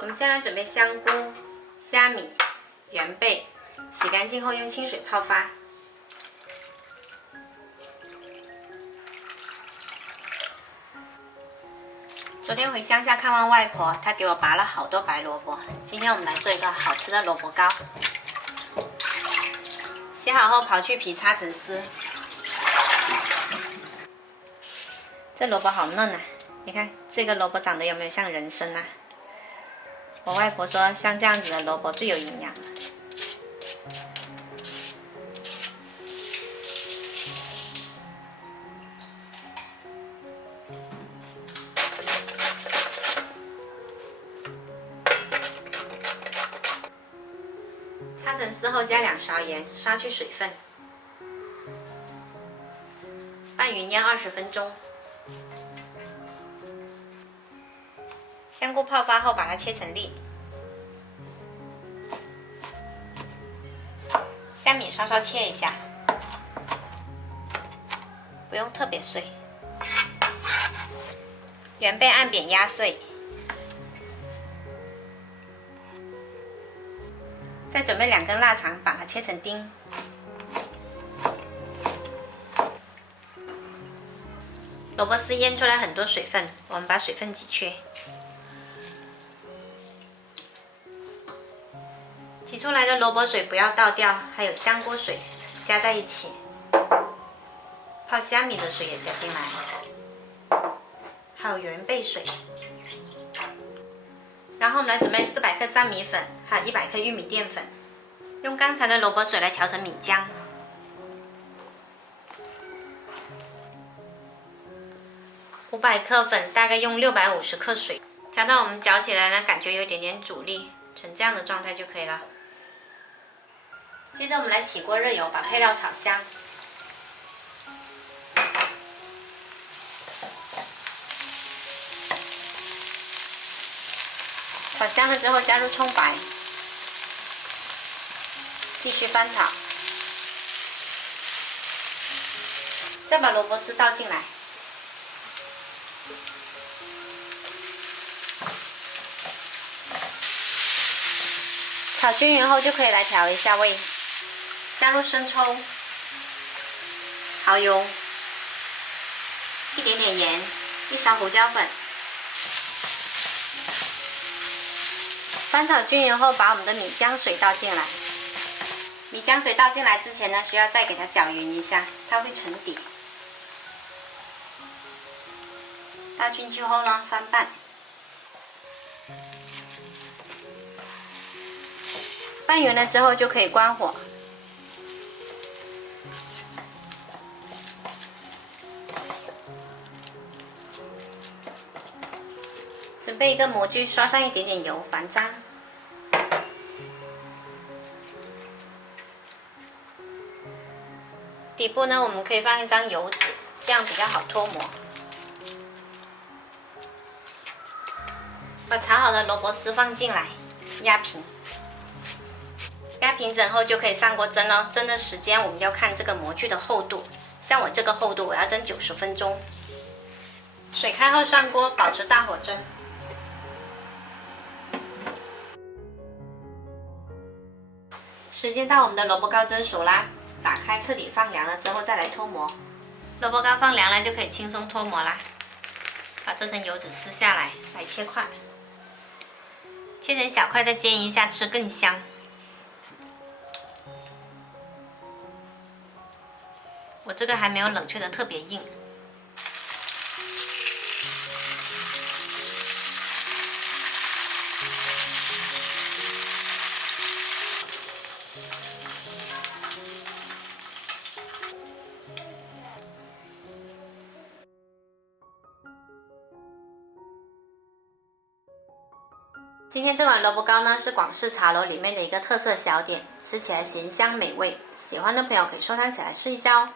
我们先来准备香菇、虾米、原贝，洗干净后用清水泡发。昨天回乡下看望外婆，她给我拔了好多白萝卜。今天我们来做一个好吃的萝卜糕。洗好后刨去皮，擦成丝。这萝卜好嫩啊！你看这个萝卜长得有没有像人参啊？我外婆说，像这样子的萝卜最有营养了。擦成丝后加2勺盐，杀去水分，拌匀腌20分钟。香菇泡发后，把它切成粒。虾米稍稍切一下，不用特别碎。原贝按扁压碎。再准备2根腊肠，把它切成丁。萝卜丝腌出来很多水分，我们把水分挤去。挤出来的萝卜水不要倒掉，还有香菇水加在一起，泡虾米的水也加进来，还有原贝水。然后我们来准备400克粘米粉，还有100克玉米淀粉，用刚才的萝卜水来调成米浆。500克粉大概用650克水，调到我们搅起来呢，感觉有点点阻力，成这样的状态就可以了。接着我们来起锅热油，把配料炒香。炒香了之后加入葱白，继续翻炒，再把萝卜丝倒进来，炒均匀后就可以来调一下味，加入生抽、蚝油、一点点盐、1勺胡椒粉。翻炒均匀后，把我们的米浆水倒进来。米浆水倒进来之前呢，需要再给它搅匀一下，它会沉底。倒进去后呢，翻拌。拌匀了之后就可以关火。准备一个模具，刷上一点点油，防粘。底部呢，我们可以放一张油纸，这样比较好脱模。把炒好的萝卜丝放进来，压平。压平整后就可以上锅蒸了。蒸的时间我们要看这个模具的厚度，像我这个厚度，我要蒸90分钟。水开后上锅，保持大火蒸。时间到，我们的萝卜糕蒸熟啦，打开彻底放凉了之后再来脱模。萝卜糕放凉了就可以轻松脱模啦。把这层油脂撕下来，来切块，切成小块再煎一下，吃更香。我这个还没有冷却的特别硬。今天这款萝卜糕呢，是广式茶楼里面的一个特色小点，吃起来咸香美味。喜欢的朋友可以收藏起来试一下哦。